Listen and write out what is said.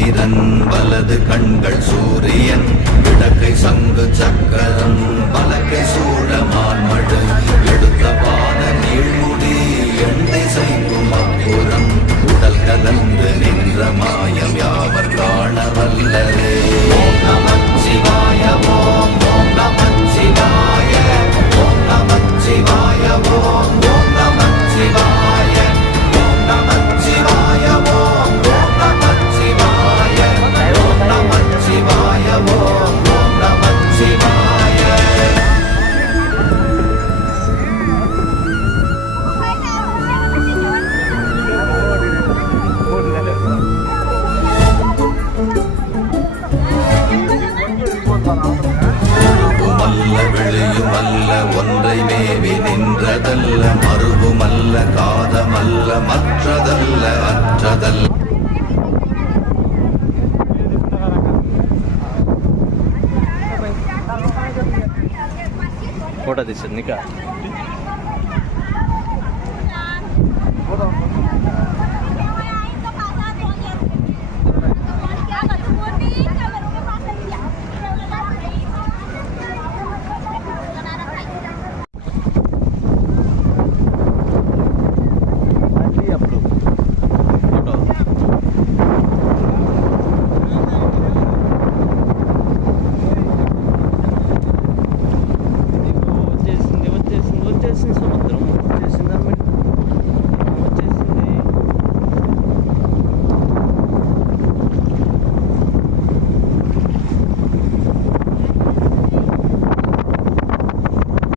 சந்திரன் வலது கண்கள் சூரியன் இடக்கை சங்கு சக்கரம் பலக்கை சூழமான்மடு எடுத்த பாத நீழ்முடி எண்ணை செய்யும் அப்புறம் உடல் கலந்து நின்ற மாயம் யாவர் காண வல்லரே. ஓம் நமச்சிவாய ஓம் ஓம் நமச்சிவாய ஓம் நமச்சிவாய ஓம் ஓம் நமச்சிவாய ஓம் நமச்சிவாய ஓம் ஓம் நமச்சிவாய ஓம் நமச்சிவாய ஓம் ஓம் நமச்சிவாய. மல்ல வெளியுமல்ல ஒன்றை மேவி நின்றதல்ல மறுவுமல்ல காதமல்ல மற்றதல்ல அற்றதல்ல. फोटो दिसत नाही का వచ్చేసింది సముద్రం.